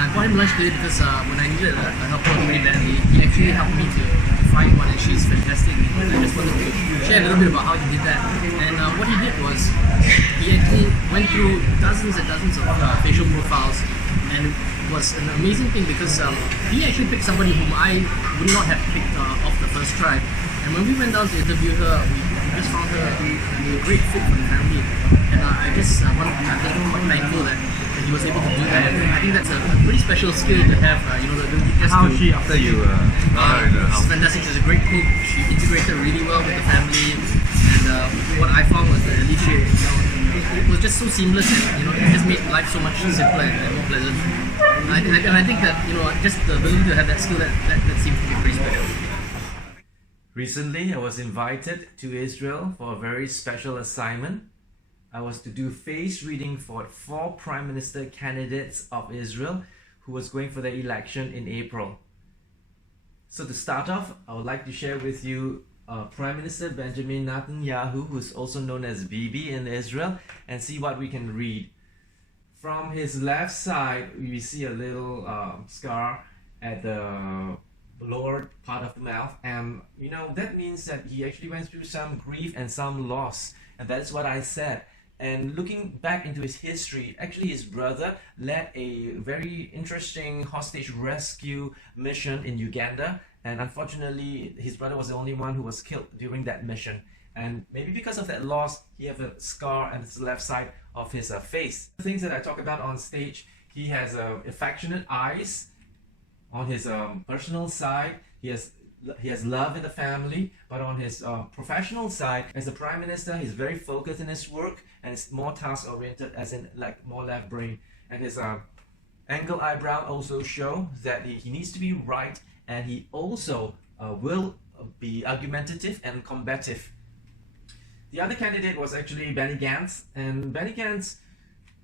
I bought him lunch today because when I needed a helper really badly, he actually helped me to find one, and she's fantastic. And I just wanted to share a little bit about how he did that. And what he did was, he actually went through dozens and dozens of facial profiles, and it was an amazing thing because he actually picked somebody whom I would not have picked off the first try. And when we went down to interview her, we just found her a great fit for the family. And I'm quite thankful that he was able to do that. And I think that's a pretty special skill to have. The ability just How to. is she after you brought her in the house? She's fantastic. She's a great cook. She integrated really well with the family. And what I found was that at least it was just so seamless, and it just made life so much simpler and more pleasant. And I think that just the ability to have that skill that seems to be pretty special. Recently, I was invited to Israel for a very special assignment. I was to do face reading for 4 Prime Minister candidates of Israel who was going for their election in April. So to start off, I would like to share with you Prime Minister Benjamin Netanyahu, who is also known as Bibi in Israel, and see what we can read. From his left side, we see a little scar at the lower part of the mouth, and that means that he actually went through some grief and some loss, and that's what I said. And looking back into his history, actually his brother led a very interesting hostage rescue mission in Uganda, and unfortunately his brother was the only one who was killed during that mission. And maybe because of that loss, he has a scar on the left side of his face. The things that I talk about on stage, he has affectionate eyes. On his personal side, he has love in the family, but on his professional side, as a prime minister, he's very focused in his work and is more task-oriented, as in like more left brain. And his angle eyebrow also show that he needs to be right, and he also will be argumentative and combative. The other candidate was actually Benny Gantz, and Benny Gantz,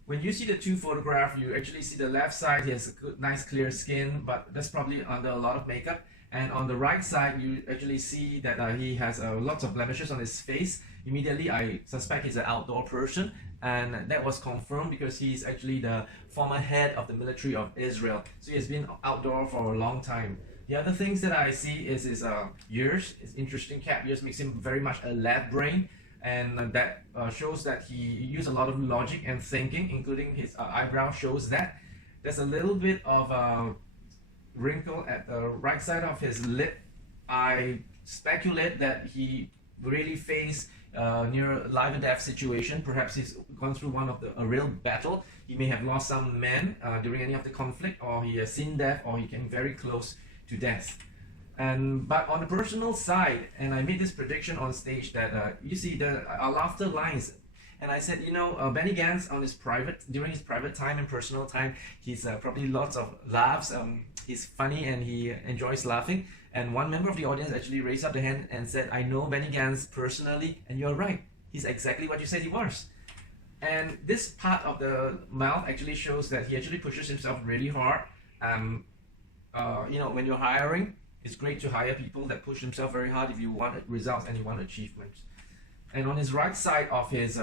when you see the two photographs, you actually see the left side, he has a good, nice clear skin, but that's probably under a lot of makeup. And on the right side, you actually see that he has lots of blemishes on his face. Immediately, I suspect he's an outdoor person, and that was confirmed because he's actually the former head of the military of Israel. So he has been outdoor for a long time. The other things that I see is his ears. His interesting cap ears makes him very much a left brain. And that shows that he used a lot of logic and thinking, including his eyebrow shows that. There's a little bit of a wrinkle at the right side of his lip. I speculate that he really faced near a life and death situation. Perhaps he's gone through a real battle. He may have lost some men during any of the conflict, or he has seen death, or he came very close to death. But on the personal side, and I made this prediction on stage that you see the laughter lines, and I said, Benny Gantz during his private time and personal time, he's probably lots of laughs. He's funny and he enjoys laughing. And one member of the audience actually raised up the hand and said, "I know Benny Gantz personally, and you're right. He's exactly what you said he was." And this part of the mouth actually shows that he actually pushes himself really hard. When you're hiring, it's great to hire people that push themselves very hard if you want results and you want achievements. And on his right side of his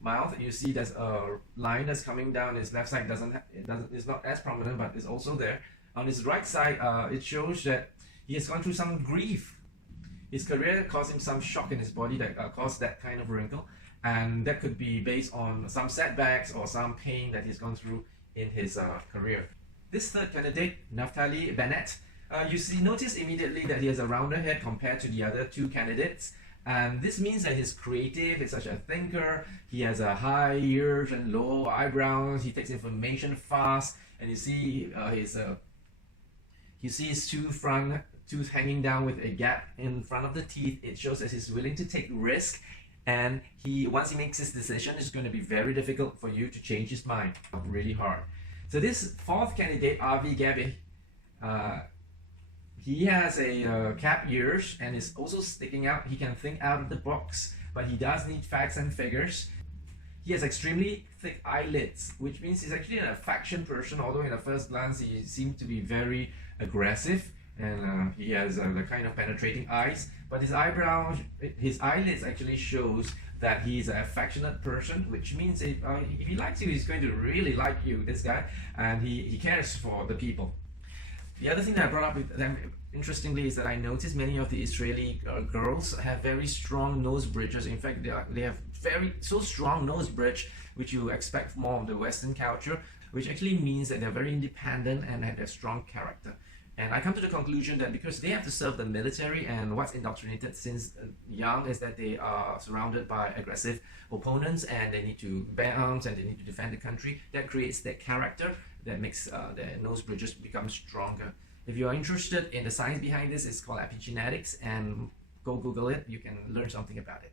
mouth, you see there's a line that's coming down. His left side it's not as prominent, but it's also there. On his right side, it shows that he has gone through some grief. His career caused him some shock in his body that caused that kind of wrinkle, and that could be based on some setbacks or some pain that he's gone through in his career. This third candidate, Naftali Bennett, notice immediately that he has a rounder head compared to the other two candidates. And this means that he's creative, he's such a thinker, he has a high ears and low eyebrows, he takes information fast, and you see his two front tooth hanging down with a gap in front of the teeth. It shows that he's willing to take risk, and once he makes his decision, it's going to be very difficult for you to change his mind really hard. So this fourth candidate, Avi Gabby, he has a cap ears and is also sticking out. He can think out of the box, but he does need facts and figures. He has extremely thick eyelids, which means he's actually an affection person, although in the first glance he seemed to be very aggressive, and he has the kind of penetrating eyes. But his eyelids actually shows that he's an affectionate person, which means if he likes you, he's going to really like you, this guy, and he cares for the people. The other thing that I brought up with them, interestingly, is that I noticed many of the Israeli girls have very strong nose bridges. In fact, they have so strong nose bridge, which you expect more of the Western culture, which actually means that they're very independent and have a strong character. And I come to the conclusion that because they have to serve the military, and what's indoctrinated since young is that they are surrounded by aggressive opponents and they need to bear arms and they need to defend the country, that creates that character that makes their nose bridges become stronger. If you're interested in the science behind this, it's called epigenetics, and go Google it, you can learn something about it.